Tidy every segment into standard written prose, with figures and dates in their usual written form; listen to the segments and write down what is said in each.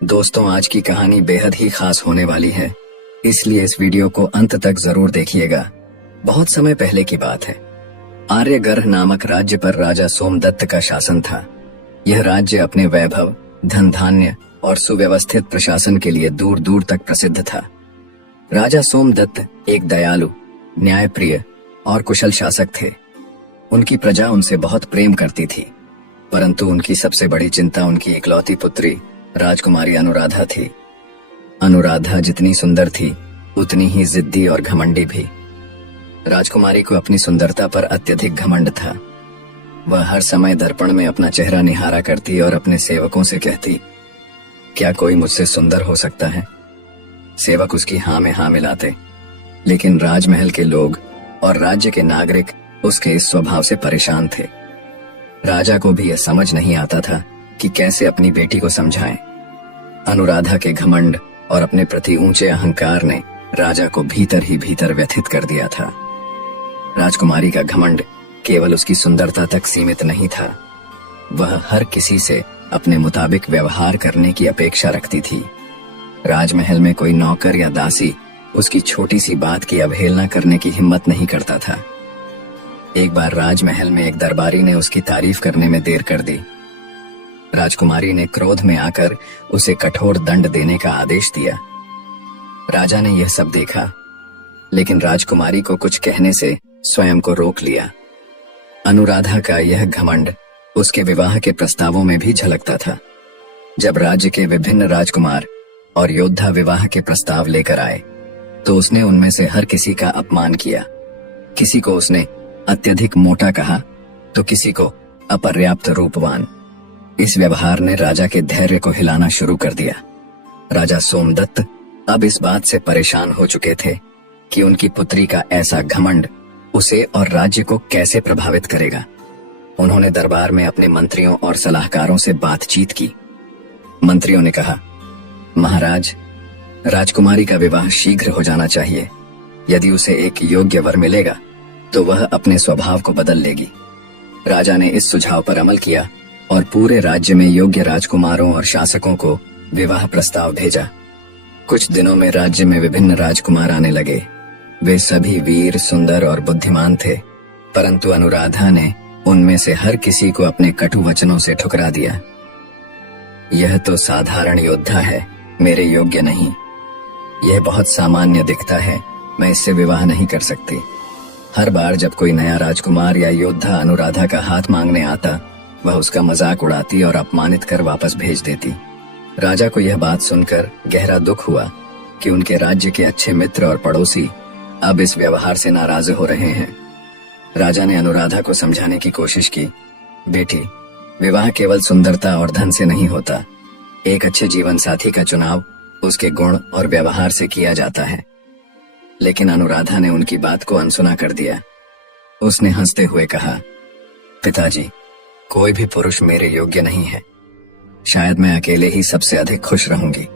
दोस्तों, आज की कहानी बेहद ही खास होने वाली है, इसलिए इस वीडियो को अंत तक जरूर देखिएगा। बहुत समय पहले की बात है। आर्यगर्ह नामक राज्य पर राजा सोमदत्त का शासन था। यह राज्य अपने वैभव, धन धान्य और सुव्यवस्थित प्रशासन के लिए दूर दूर तक प्रसिद्ध था। राजा सोमदत्त एक दयालु, न्यायप्रिय और कुशल शासक थे। उनकी प्रजा उनसे बहुत प्रेम करती थी, परंतु उनकी सबसे बड़ी चिंता उनकी इकलौती पुत्री राजकुमारी अनुराधा थी। अनुराधा जितनी सुंदर थी, उतनी ही जिद्दी और घमंडी भी। राजकुमारी को अपनी सुंदरता पर अत्यधिक घमंड था। वह हर समय दर्पण में अपना चेहरा निहारा करती और अपने सेवकों से कहती, क्या कोई मुझसे सुंदर हो सकता है? सेवक उसकी हाँ में हाँ मिलाते, लेकिन राजमहल के लोग और राज्य के नागरिक उसके इस स्वभाव से परेशान थे। राजा को भी यह समझ नहीं आता था कि कैसे अपनी बेटी को समझाएं। अनुराधा के घमंड और अपने प्रति ऊंचे अहंकार ने राजा को भीतर ही भीतर व्यथित कर दिया था। राजकुमारी का घमंड केवल उसकी सुंदरता तक सीमित नहीं था। वह हर किसी से अपने मुताबिक व्यवहार करने की अपेक्षा रखती थी। राजमहल में कोई नौकर या दासी उसकी छोटी सी बात की अवहेलना करने की हिम्मत नहीं करता था। एक बार राजमहल में एक दरबारी ने उसकी तारीफ करने में देर कर दी। राजकुमारी ने क्रोध में आकर उसे कठोर दंड देने का आदेश दिया। राजा ने यह सब देखा, लेकिन राजकुमारी को कुछ कहने से स्वयं को रोक लिया। अनुराधा का यह घमंड उसके विवाह के प्रस्तावों में भी झलकता था। जब राज्य के विभिन्न राजकुमार और योद्धा विवाह के प्रस्ताव लेकर आए, तो उसने उनमें से हर किसी का अपमान किया। किसी को उसने अत्यधिक मोटा कहा, तो किसी को अपर्याप्त रूपवान। इस व्यवहार ने राजा के धैर्य को हिलाना शुरू कर दिया। राजा सोमदत्त अब इस बात से परेशान हो चुके थे कि उनकी पुत्री का ऐसा घमंड उसे और राज्य को कैसे प्रभावित करेगा। उन्होंने दरबार में अपने मंत्रियों और सलाहकारों से बातचीत की। मंत्रियों ने कहा, महाराज, राजकुमारी का विवाह शीघ्र हो जाना चाहिए। यदि उसे एक योग्य वर मिलेगा तो वह अपने स्वभाव को बदल लेगी। राजा ने इस सुझाव पर अमल किया और पूरे राज्य में योग्य राजकुमारों और शासकों को विवाह प्रस्ताव भेजा। कुछ दिनों में राज्य में विभिन्न राजकुमार आने लगे। वे सभी वीर, सुंदर और बुद्धिमान थे, परंतु अनुराधा ने उनमें से हर किसी को अपने कटु वचनों से ठुकरा दिया। यह तो साधारण योद्धा है, मेरे योग्य नहीं। यह बहुत सामान्य दिखता है, मैं इससे विवाह नहीं कर सकती। हर बार जब कोई नया राजकुमार या योद्धा अनुराधा का हाथ मांगने आता, वह उसका मजाक उड़ाती और अपमानित कर वापस भेज देती। राजा को यह बात सुनकर गहरा दुख हुआ कि उनके राज्य के अच्छे मित्र और पड़ोसी अब इस व्यवहार से नाराज हो रहे हैं। राजा ने अनुराधा को समझाने की कोशिश की, बेटी, विवाह केवल सुंदरता और धन से नहीं होता। एक अच्छे जीवन साथी का चुनाव उसके गुण और व्यवहार से किया जाता है। लेकिन अनुराधा ने उनकी बात को अनसुना कर दिया। उसने हंसते हुए कहा, पिताजी, कोई भी पुरुष मेरे योग्य नहीं है। शायद मैं अकेले ही सबसे अधिक खुश रहूंगी।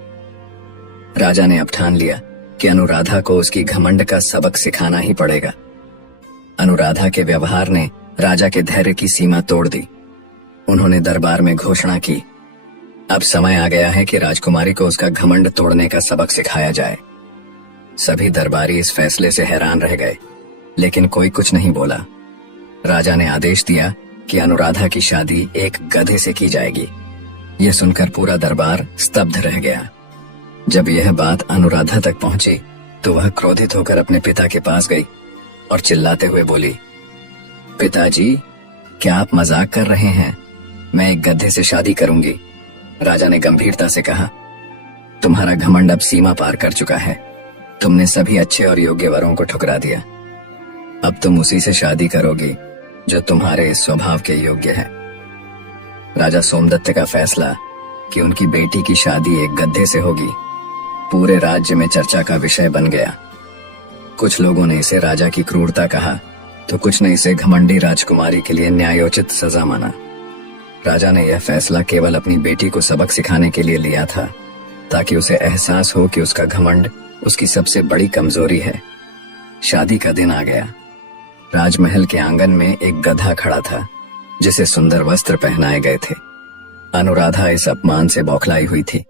राजा ने अब ठान लिया कि अनुराधा को उसकी घमंड का सबक सिखाना ही पड़ेगा। अनुराधा के व्यवहार ने राजा के धैर्य की सीमा तोड़ दी। उन्होंने दरबार में घोषणा की, अब समय आ गया है कि राजकुमारी को उसका घमंड तोड़ने का सबक सिखाया जाए। सभी दरबारी इस फैसले से हैरान रह गए, लेकिन कोई कुछ नहीं बोला। राजा ने आदेश दिया कि अनुराधा की शादी एक गधे से की जाएगी। यह सुनकर पूरा दरबार स्तब्ध रह गया। जब यह बात अनुराधा तक पहुंची, तो वह क्रोधित होकर अपने पिता के पास गई और चिल्लाते हुए बोली, पिताजी, क्या आप मजाक कर रहे हैं? मैं एक गधे से शादी करूंगी। राजा ने गंभीरता से कहा, तुम्हारा घमंड अब सीमा पार कर चुका है। तुमने सभी अच्छे और योग्य वरों को ठुकरा दिया। अब तुम उसी से शादी करोगी जो तुम्हारे इस स्वभाव के योग्य है। राजा सोमदत्त का फैसला कि उनकी बेटी की शादी एक गधे से होगी पूरे राज्य में चर्चा का विषय बन गया। कुछ लोगों ने इसे राजा की क्रूरता कहा, तो कुछ ने इसे घमंडी राजकुमारी के लिए न्यायोचित सजा माना। राजा ने यह फैसला केवल अपनी बेटी को सबक सिखाने के लिए लिया था, ताकि उसे एहसास हो कि उसका घमंड उसकी सबसे बड़ी कमजोरी है। शादी का दिन आ गया। राजमहल के आंगन में एक गधा खड़ा था, जिसे सुंदर वस्त्र पहनाए गए थे। अनुराधा इस अपमान से बौखलाई हुई थी।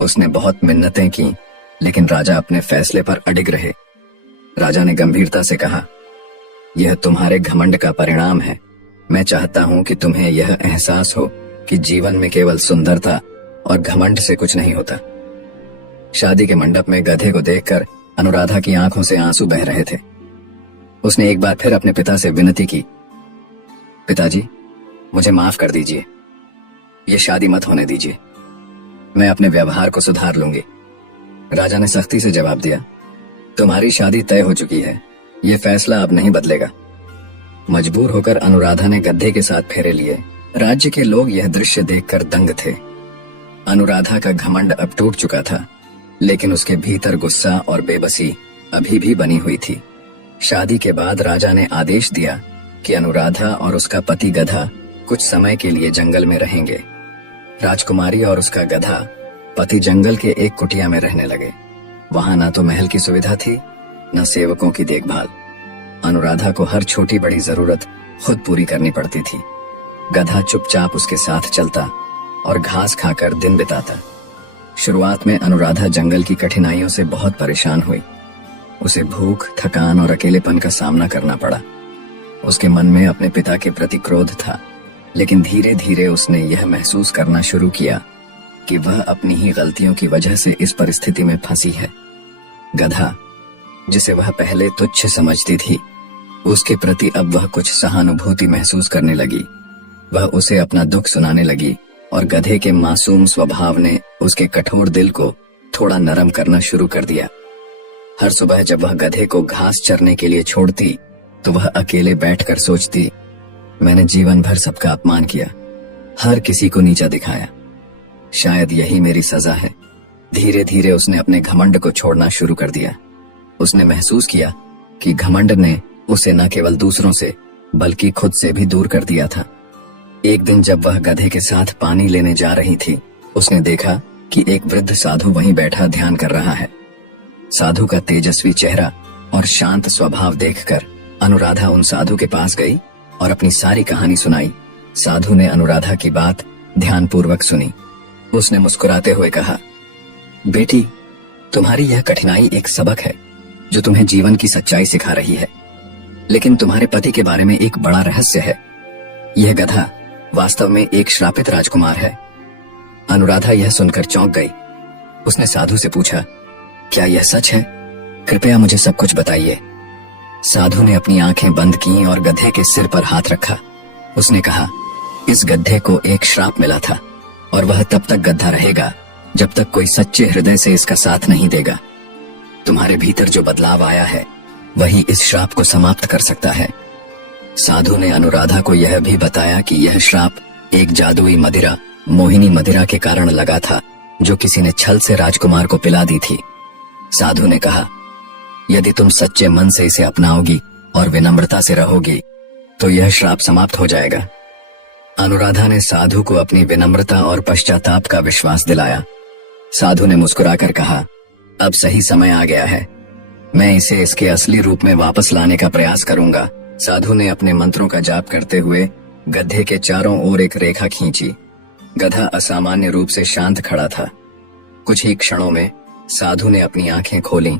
उसने बहुत मिन्नतें की, लेकिन राजा अपने फैसले पर अडिग रहे। राजा ने गंभीरता से कहा, यह तुम्हारे घमंड का परिणाम है। मैं चाहता हूं कि तुम्हें यह एहसास हो कि जीवन में केवल सुंदरता और घमंड से कुछ नहीं होता। शादी के मंडप में गधे को देखकर अनुराधा की आंखों से आंसू बह रहे थे। उसने एक बार फिर अपने पिता से विनती की, पिताजी, मुझे माफ कर दीजिए, ये शादी मत होने दीजिए, मैं अपने व्यवहार को सुधार लूंगी। राजा ने सख्ती से जवाब दिया, तुम्हारी शादी तय हो चुकी है, ये फैसला अब नहीं बदलेगा। मजबूर होकर अनुराधा ने गद्दे के साथ फेरे लिए। राज्य के लोग यह दृश्य देखकर दंग थे। अनुराधा का घमंड अब टूट चुका था, लेकिन उसके भीतर गुस्सा और बेबसी अभी भी बनी हुई थी। शादी के बाद राजा ने आदेश दिया कि अनुराधा और उसका पति गधा कुछ समय के लिए जंगल में रहेंगे। राजकुमारी और उसका गधा पति जंगल के एक कुटिया में रहने लगे। वहां ना तो महल की सुविधा थी, न सेवकों की देखभाल। अनुराधा को हर छोटी बड़ी जरूरत खुद पूरी करनी पड़ती थी। गधा चुपचाप उसके साथ चलता और घास खाकर दिन बिताता। शुरुआत में अनुराधा जंगल की कठिनाइयों से बहुत परेशान हुई। उसे भूख, थकान और अकेलेपन का सामना करना पड़ा। उसके मन में अपने पिता के प्रति क्रोध था, लेकिन धीरे धीरे उसने यह महसूस करना शुरू किया कि वह अपनी ही गलतियों की वजह से इस परिस्थिति में फंसी है। गधा, जिसे वह पहले तुच्छ समझती थी, उसके प्रति अब वह कुछ सहानुभूति महसूस करने लगी। वह उसे अपना दुख सुनाने लगी और गधे के मासूम स्वभाव ने उसके कठोर दिल को थोड़ा नरम करना शुरू कर दिया। हर सुबह जब वह गधे को घास चरने के लिए छोड़ती, तो वह अकेले बैठकर सोचती, मैंने जीवन भर सबका अपमान किया, हर किसी को नीचा दिखाया, शायद यही मेरी सजा है। धीरे धीरे उसने अपने घमंड को छोड़ना शुरू कर दिया। उसने महसूस किया कि घमंड ने उसे न केवल दूसरों से बल्कि खुद से भी दूर कर दिया था। एक दिन जब वह गधे के साथ पानी लेने जा रही थी, उसने देखा कि एक वृद्ध साधु वहीं बैठा ध्यान कर रहा है। साधु का तेजस्वी चेहरा और शांत स्वभाव देखकर अनुराधा उन साधु के पास गई और अपनी सारी कहानी सुनाई। साधु ने अनुराधा की बात ध्यानपूर्वक सुनी। उसने मुस्कुराते हुए कहा, बेटी, तुम्हारी यह कठिनाई एक सबक है जो तुम्हें जीवन की सच्चाई सिखा रही है। लेकिन तुम्हारे पति के बारे में एक बड़ा रहस्य है। यह गधा वास्तव में एक श्रापित राजकुमार है। अनुराधा यह सुनकर चौंक गई। उसने साधु से पूछा, क्या यह सच है? कृपया मुझे सब कुछ बताइए। साधु ने अपनी आंखें बंद की और गधे के सिर पर हाथ रखा। उसने कहा, इस गधे को एक श्राप मिला था और वह तब तक गधा रहेगा जब तक कोई सच्चे हृदय से इसका साथ नहीं देगा। तुम्हारे भीतर जो बदलाव आया है, वही इस श्राप को समाप्त कर सकता है। साधु ने अनुराधा को यह भी बताया कि यह श्राप एक जादुई मदिरा, मोहिनी मदिरा के कारण लगा था, जो किसी ने छल से राजकुमार को पिला दी थी। साधु ने कहा, यदि तुम सच्चे मन से इसे अपनाओगी और विनम्रता से रहोगी, तो यह श्राप समाप्त हो जाएगा। अनुराधा ने साधु को अपनी विनम्रता और पश्चाताप का विश्वास दिलाया। साधु ने मुस्कुराकर कहा, अब सही समय आ गया है, मैं इसे इसके असली रूप में वापस लाने का प्रयास करूंगा। साधु ने अपने मंत्रों का जाप करते हुए गधे के चारों ओर एक रेखा खींची। गधा असामान्य रूप से शांत खड़ा था। कुछ ही क्षणों में साधु ने अपनी आंखें खोलीं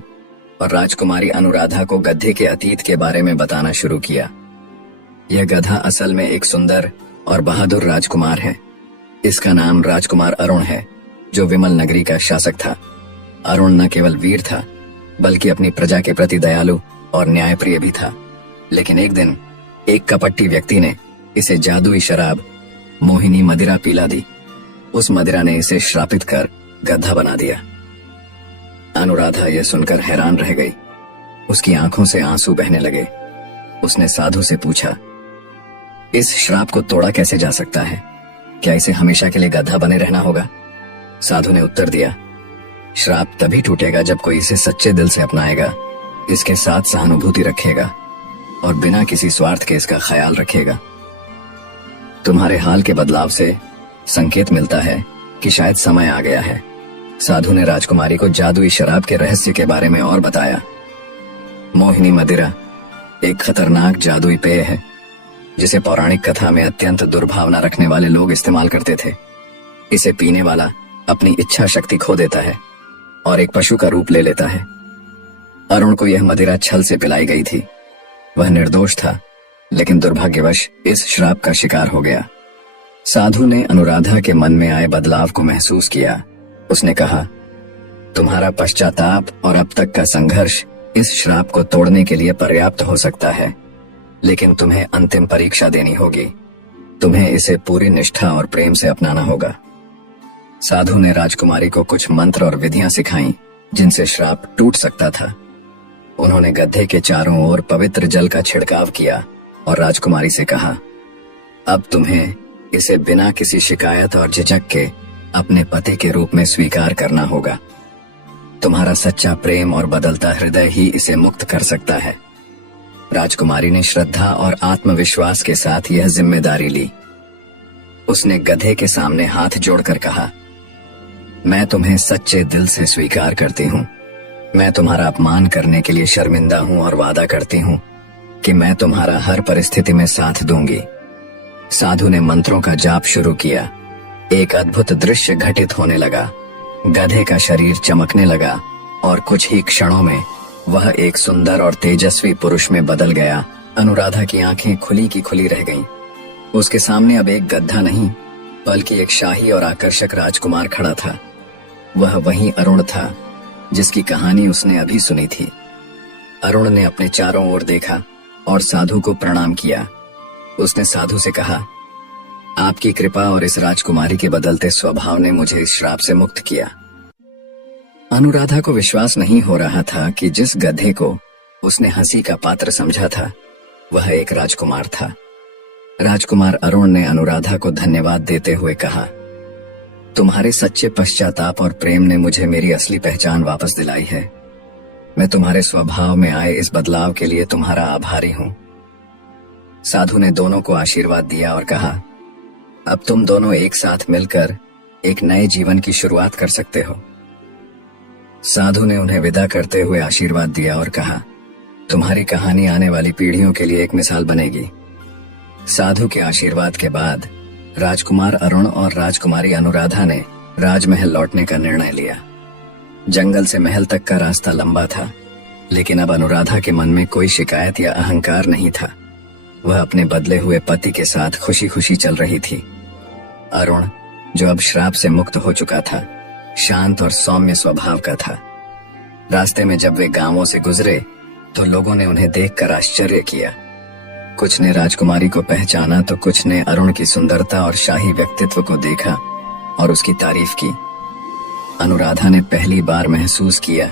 और राजकुमारी अनुराधा को गधे के अतीत के बारे में बताना शुरू किया। यह गधा असल में एक सुंदर और बहादुर राजकुमार है। इसका नाम राजकुमार अरुण है, जो विमल नगरी का शासक था। अरुण न केवल वीर था, बल्कि अपनी प्रजा के प्रति दयालु और न्यायप्रिय भी था। लेकिन एक दिन एक कपटी व्यक्ति ने इसे जादुई शराब मोहिनी मदिरा पिला दी। उस मदिरा ने इसे श्रापित कर गधा बना दिया। अनुराधा यह सुनकर हैरान रह गई। उसकी आंखों से आंसू बहने लगे। उसने साधु से पूछा, इस श्राप को तोड़ा कैसे जा सकता है? क्या इसे हमेशा के लिए गधा बने रहना होगा? साधु ने उत्तर दिया, श्राप तभी टूटेगा जब कोई इसे सच्चे दिल से अपनाएगा, इसके साथ सहानुभूति रखेगा और बिना किसी स्वार्थ के इसका ख्याल रखेगा। तुम्हारे हाल के बदलाव से संकेत मिलता है कि शायद समय आ गया है। साधु ने राजकुमारी को जादुई शराब के रहस्य के बारे में और बताया। मोहिनी मदिरा एक खतरनाक जादुई पेय है, जिसे पौराणिक कथा में अत्यंत दुर्भावना रखने वाले लोग इस्तेमाल करते थे। इसे पीने वाला अपनी इच्छा शक्ति खो देता है और एक पशु का रूप ले लेता है। अरुण को यह मदिरा छल से पिलाई गई थी। वह निर्दोष था, लेकिन दुर्भाग्यवश इस श्राप का शिकार हो गया। साधु ने अनुराधा के मन में आए बदलाव को महसूस किया। उसने कहा, तुम्हारा पश्चाताप और अब तक का संघर्ष इस श्राप को तोड़ने के लिए पर्याप्त हो सकता है, लेकिन तुम्हें अंतिम परीक्षा देनी होगी। तुम्हें इसे पूरी निष्ठा और प्रेम से अपनाना होगा। साधु ने राजकुमारी को कुछ मंत्र और विधियां सिखाईं, जिनसे श्राप टूट सकता था। उन्होंने गड्ढे के चारों ओर पवित्र जल का छिड़काव किया और राजकुमारी से कहा, अब तुम्हें इसे बिना किसी शिकायत और झिझक के अपने पति के रूप में स्वीकार करना होगा। तुम्हारा सच्चा प्रेम और बदलता हृदय ही इसे मुक्त कर सकता है। राजकुमारी ने श्रद्धा और आत्मविश्वास के साथ यह जिम्मेदारी ली। उसने गधे के सामने हाथ जोड़कर कहा, मैं तुम्हें सच्चे दिल से स्वीकार करती हूँ। मैं तुम्हारा अपमान करने के लिए शर्मिंदा हूँ और वादा करती हूँ कि मैं तुम्हारा हर परिस्थिति में साथ दूंगी। साधु ने मंत्रों का जाप शुरू किया। एक अद्भुत दृश्य घटित होने लगा। गधे का शरीर चमकने लगा और कुछ ही क्षणों में वह एक सुंदर और तेजस्वी पुरुष में बदल गया। अनुराधा की आंखें खुली की खुली रह गईं। उसके सामने अब एक गधा नहीं, बल्कि एक शाही और आकर्षक राजकुमार खड़ा था। वह वही अरुण था जिसकी कहानी उसने अभी सुनी थी। अरुण ने अपने चारों ओर देखा और साधु को प्रणाम किया। उसने साधु से कहा, आपकी कृपा और इस राजकुमारी के बदलते स्वभाव ने मुझे इस श्राप से मुक्त किया। अनुराधा को विश्वास नहीं हो रहा था कि जिस गधे को उसने हंसी का पात्र समझा था, वह एक राजकुमार था। राजकुमार अरुण ने अनुराधा को धन्यवाद देते हुए कहा, तुम्हारे सच्चे पश्चाताप और प्रेम ने मुझे मेरी असली पहचान वापस दिलाई है। मैं तुम्हारे स्वभाव में आए इस बदलाव के लिए तुम्हारा आभारी हूं। साधु ने दोनों को आशीर्वाद दिया और कहा, अब तुम दोनों एक साथ मिलकर एक नए जीवन की शुरुआत कर सकते हो। साधु ने उन्हें विदा करते हुए आशीर्वाद दिया और कहा, तुम्हारी कहानी आने वाली पीढ़ियों के लिए एक मिसाल बनेगी। साधु के आशीर्वाद के बाद राजकुमार अरुण और राजकुमारी अनुराधा ने राजमहल लौटने का निर्णय लिया। जंगल से महल तक का रास्ता लंबा था, लेकिन अब अनुराधा के मन में कोई शिकायत या अहंकार नहीं था। वह अपने बदले हुए पति के साथ खुशी खुशी चल रही थी। अरुण, जो अब श्राप से मुक्त हो चुका था, शांत और सौम्य स्वभाव का था। रास्ते में जब वे गांवों से गुजरे तो लोगों ने उन्हें देखकर आश्चर्य किया। कुछ ने राजकुमारी को पहचाना तो कुछ ने अरुण की सुंदरता और शाही व्यक्तित्व को देखा और उसकी तारीफ की। अनुराधा ने पहली बार महसूस किया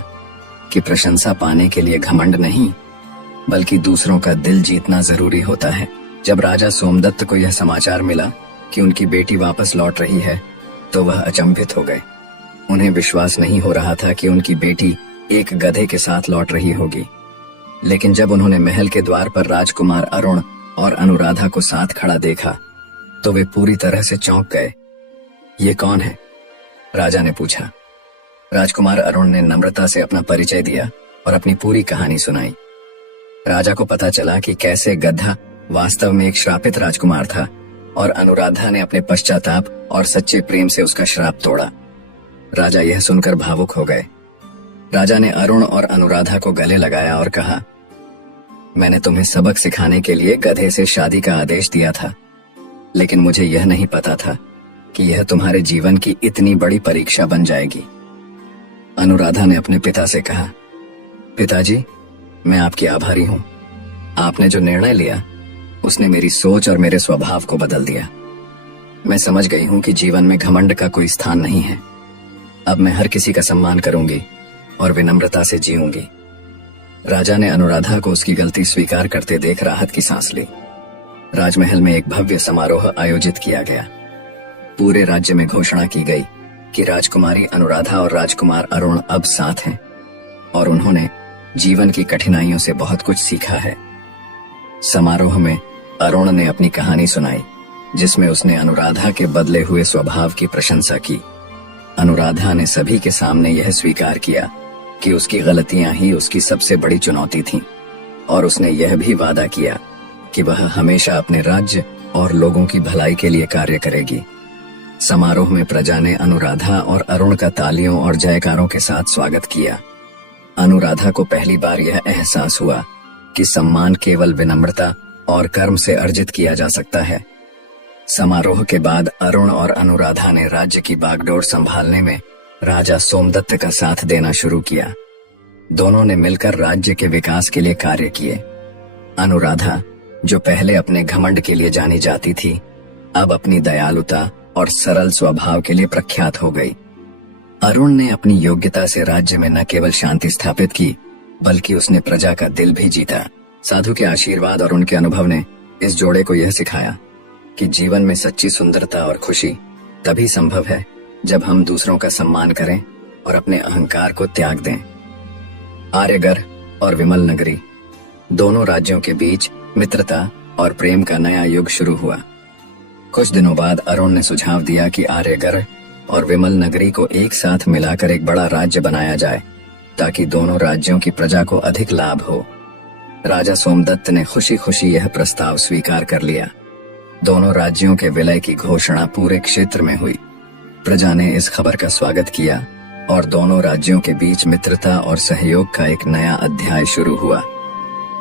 कि प्रशंसा पाने के लिए घमंड नहीं, बल्कि दूसरों का दिल जीतना जरूरी होता है। जब राजा सोमदत्त को यह समाचार मिला कि उनकी बेटी वापस लौट रही है, तो वह अचंभित हो गए। उन्हें विश्वास नहीं हो रहा था कि उनकी बेटी एक गधे के साथ लौट रही होगी। लेकिन जब उन्होंने महल के द्वार पर राजकुमार अरुण और अनुराधा को साथ खड़ा देखा, तो वे पूरी तरह से चौंक गए। ये कौन है? राजा ने पूछा। राजकुमार अरुण ने नम्रता से अपना परिचय दिया और अपनी पूरी कहानी सुनाई। राजा को पता चला कि कैसे गधा वास्तव में एक श्रापित राजकुमार था और अनुराधा ने अपने पश्चाताप और सच्चे प्रेम से उसका श्राप तोड़ा। राजा यह सुनकर भावुक हो गए। राजा ने अरुण और अनुराधा को गले लगाया और कहा, मैंने तुम्हें सबक सिखाने के लिए गधे से शादी का आदेश दिया था, लेकिन मुझे यह नहीं पता था कि यह तुम्हारे जीवन की इतनी बड़ी परीक्षा बन जाएगी। अनुराधा ने अपने पिता से कहा, पिताजी, मैं आपकी आभारी हूं। आपने जो निर्णय लिया उसने मेरी सोच और मेरे स्वभाव को बदल दिया। मैं समझ गई हूं कि जीवन में घमंड का कोई स्थान नहीं है। अब मैं हर किसी का सम्मान करूंगी और विनम्रता से जीऊंगी। राजा ने अनुराधा को उसकी गलती स्वीकार करते देख राहत की सांस ली। राजमहल में एक भव्य समारोह आयोजित किया गया। पूरे राज्य में घोषणा की गई कि राजकुमारी अनुराधा और राजकुमार अरुण अब साथ हैं और उन्होंने जीवन की कठिनाइयों से बहुत कुछ सीखा है। समारोह में अरुण ने अपनी कहानी सुनाई, जिसमें उसने अनुराधा के बदले हुए स्वभाव की प्रशंसा की। अनुराधा ने सभी के सामने यह स्वीकार किया कि उसकी गलतियां ही उसकी सबसे बड़ी चुनौती थीं, और उसने यह भी वादा किया कि वह हमेशा अपने राज्य और लोगों की भलाई के लिए कार्य करेगी। समारोह में प्रजा ने अनुराधा और अरुण का तालियों और जयकारों के साथ स्वागत किया। अनुराधा को पहली बार यह एहसास हुआ कि सम्मान केवल विनम्रता और कर्म से अर्जित किया जा सकता है। समारोह के बाद अरुण और अनुराधा ने राज्य की बागडोर संभालने में राजा सोमदत्त का साथ देना शुरू किया। दोनों ने मिलकर राज्य के विकास के लिए कार्य किए। अनुराधा, जो पहले अपने घमंड के लिए जानी जाती थी, अब अपनी दयालुता और सरल स्वभाव के लिए प्रख्यात हो गई। अरुण ने अपनी योग्यता से राज्य में न केवल शांति स्थापित की, बल्कि उसने प्रजा का दिल भी जीता। साधु के आशीर्वाद और उनके अनुभव ने इस जोड़े को यह सिखाया कि जीवन में सच्ची सुंदरता और खुशी तभी संभव है जब हम दूसरों का सम्मान करें और अपने अहंकार को त्याग दें। आर्यगर और विमल नगरी, दोनों राज्यों के बीच मित्रता और प्रेम का नया युग शुरू हुआ। कुछ दिनों बाद अरुण ने सुझाव दिया कि आर्यगर और विमल नगरी को एक साथ मिलाकर एक बड़ा राज्य बनाया जाए, ताकि दोनों राज्यों की प्रजा को अधिक लाभ हो। राजा सोमदत्त ने खुशी खुशी यह प्रस्ताव स्वीकार कर लिया। दोनों राज्यों के विलय की घोषणा पूरे क्षेत्र में हुई। प्रजा ने इस खबर का स्वागत किया और दोनों राज्यों के बीच मित्रता और सहयोग का एक नया अध्याय शुरू हुआ।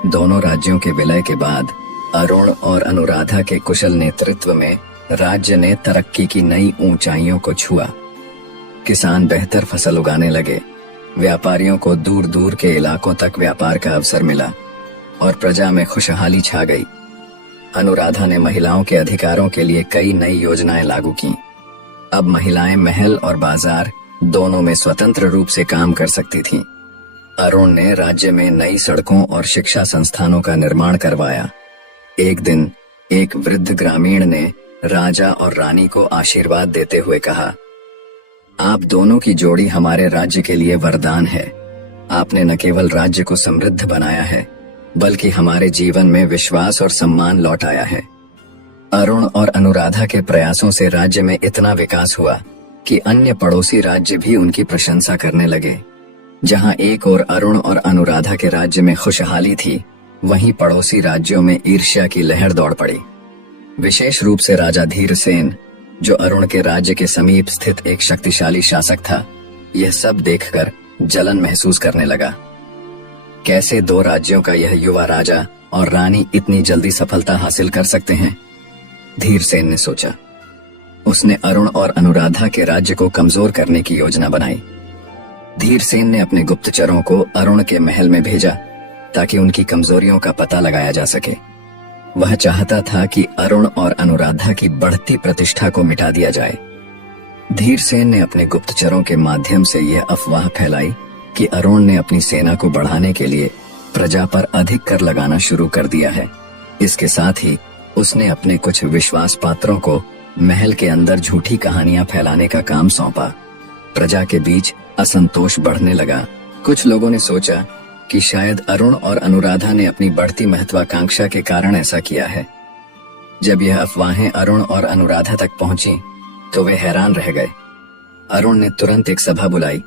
दोनों राज्यों के विलय के बाद अरुण और अनुराधा के कुशल नेतृत्व में राज्य ने तरक्की की नई ऊंचाइयों को छुआ। किसान बेहतर फसल उगाने लगे, व्यापारियों को दूर दूर के इलाकों तक व्यापार का अवसर मिला और प्रजा में खुशहाली छा गई। अनुराधा ने महिलाओं के अधिकारों के लिए कई नई योजनाएं लागू की। अब महिलाएं महल और बाजार दोनों में स्वतंत्र रूप से काम कर सकती थीं। अरुण ने राज्य में नई सड़कों और शिक्षा संस्थानों का निर्माण करवाया। एक दिन एक वृद्ध ग्रामीण ने राजा और रानी को आशीर्वाद देते हुए कहा, आप दोनों की जोड़ी हमारे राज्य के लिए वरदान है। आपने न केवल राज्य को समृद्ध बनाया है, बल्कि हमारे जीवन में विश्वास और सम्मान लौट आया है। अरुण और अनुराधा के प्रयासों से राज्य में इतना विकास हुआ कि अन्य पड़ोसी राज्य भी उनकी प्रशंसा करने लगे। जहां एक ओर अरुण और अनुराधा के राज्य में खुशहाली थी, वहीं पड़ोसी राज्यों में ईर्ष्या की लहर दौड़ पड़ी। विशेष रूप से राजा धीरसेन, जो अरुण के राज्य के समीप स्थित एक शक्तिशाली शासक था, यह सब देखकर जलन महसूस करने लगा। कैसे दो राज्यों का यह युवा राजा और रानी इतनी जल्दी सफलता हासिल कर सकते हैं? धीरसेन ने सोचा। उसने अरुण और अनुराधा के राज्य को कमजोर करने की योजना बनाई। धीरसेन ने अपने गुप्तचरों को अरुण के महल में भेजा ताकि उनकी कमजोरियों का पता लगाया जा सके। वह चाहता था कि अरुण और अनुराधा की बढ़ती प्रतिष्ठा को मिटा दिया जाए। धीरसेन ने अपने गुप्तचरों के माध्यम से यह अफवाह फैलाई कि अरुण ने अपनी सेना को बढ़ाने के लिए प्रजा पर अधिक कर लगाना शुरू कर दिया है। इसके साथ ही उसने अपने कुछ विश्वास पात्रों को महल के अंदर झूठी कहानियां फैलाने का काम सौंपा। प्रजा के बीच असंतोष बढ़ने लगा। कुछ लोगों ने सोचा कि शायद अरुण और अनुराधा ने अपनी बढ़ती महत्वाकांक्षा के कारण ऐसा किया है। जब यह अफवाहें अरुण और अनुराधा तक पहुंची, तो वे हैरान रह गए। अरुण ने तुरंत एक सभा बुलाई